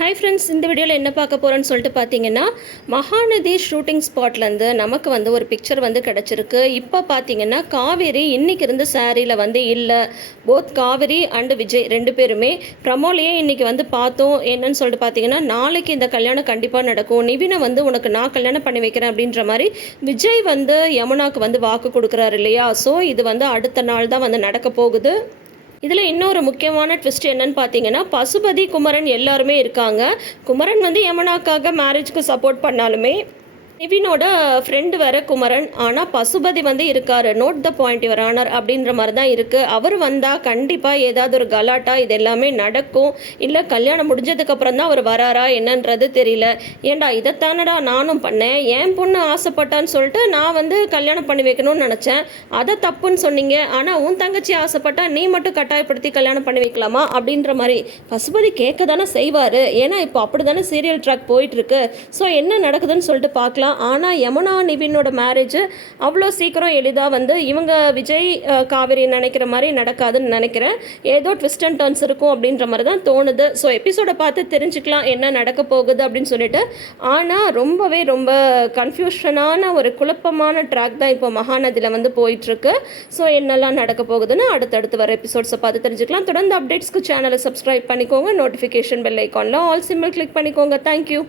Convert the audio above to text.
Hi friends இந்த வீடியோவில் என்ன பார்க்க போகிறோன்னு சொல்லிட்டு பார்த்தீங்கன்னா மகாநதி ஷூட்டிங் ஸ்பாட்லேருந்து நமக்கு வந்து ஒரு பிக்சர் வந்து கிடச்சிருக்கு. இப்போ பார்த்தீங்கன்னா காவேரி இன்னைக்கு இருந்த சாரியில் வந்து இல்லை. போத் காவேரி அண்டு விஜய் ரெண்டு பேருமே ப்ரமோலையே இன்றைக்கி வந்து பார்த்தோம். என்னன்னு சொல்லிட்டு பார்த்தீங்கன்னா நாளைக்கு இந்த கல்யாணம் கண்டிப்பாக நடக்கும். நிவினை வந்து உனக்கு நான் கல்யாணம் பண்ணி வைக்கிறேன் அப்படின்ற மாதிரி விஜய் வந்து யமுனாக்கு வந்து வாக்கு கொடுக்குறாரு இல்லையா? ஸோ இது வந்து அடுத்த நாள் தான் வந்து நடக்க போகுது. இதில் இன்னொரு முக்கியமான ட்விஸ்ட் என்னன்னு பார்த்தீங்கன்னா பசுபதி குமரன் எல்லாருமே இருக்காங்க. குமரன் வந்து யமுனாக்காக மேரேஜ்க்கு சப்போர்ட் பண்ணாலுமே நிவினோட ஃப்ரெண்டு வர குமரன். ஆனால் பசுபதி வந்து இருக்காரு. Note the point your honour அப்படின்ற மாதிரி தான் இருக்குது அவர் வந்தால் கண்டிப்பாக ஏதாவது ஒரு கலாட்டா இது எல்லாமே நடக்கும். இல்லை கல்யாணம் முடிஞ்சதுக்கப்புறம் தான் அவர் வராரா என்னன்றது தெரியல. ஏண்டா இதைத்தானடா நானும் பண்ணேன். என் பொண்ணு ஆசைப்பட்டான்னு சொல்லிட்டு நான் வந்து கல்யாணம் பண்ணி வைக்கணும்னு நினச்சேன். அதை தப்புன்னு சொன்னீங்க. ஆனால் உன் தங்கச்சி ஆசைப்பட்டா நீ மட்டும் கட்டாயப்படுத்தி கல்யாணம் பண்ணி வைக்கலாமா? அப்படின்ற மாதிரி பசுபதி கேட்க தானே செய்வார். ஏன்னா இப்போ அப்படி தானே சீரியல் ட்ராக் போயிட்டுருக்கு ஸோ என்ன நடக்குதுன்னு சொல்லிட்டு பார்க்கலாம். ஆனால் யமுனா நிவினோட மேரேஜ் அவ்வளோ சீக்கிரம் எளிதாக வந்து இவங்க விஜய் காவேரி நினைக்கிற மாதிரி நடக்காதுன்னு நினைக்கிறேன். ஏதோ ட்விஸ்ட் அண்ட் டர்ன்ஸ் இருக்கும் அப்படின்ற மாதிரி தான் தோணுது. ஸோ எபிசோடை பார்த்து தெரிஞ்சுக்கலாம் என்ன நடக்க போகுது அப்படின்னு சொல்லிட்டு. ஆனால் ரொம்பவே ரொம்ப கன்ஃபியூஷனான ஒரு குழப்பமான ட்ராக் தான் இப்போ மகாநதியில் வந்து போயிட்டுருக்கு. ஸோ என்னெல்லாம் நடக்க போகுதுன்னு அடுத்தடுத்து வர எபிசோட்ஸை பார்த்து தெரிஞ்சுக்கலாம். தொடர்ந்து அப்டேட்ஸ்க்கு சேனலை சப்ஸ்கிரைப் பண்ணிக்கோங்க. நோட்டிஃபிகேஷன் பெல் ஐக்கானில் ஆல் சிம்பிள் கிளிக் பண்ணிக்கோங்க. Thank you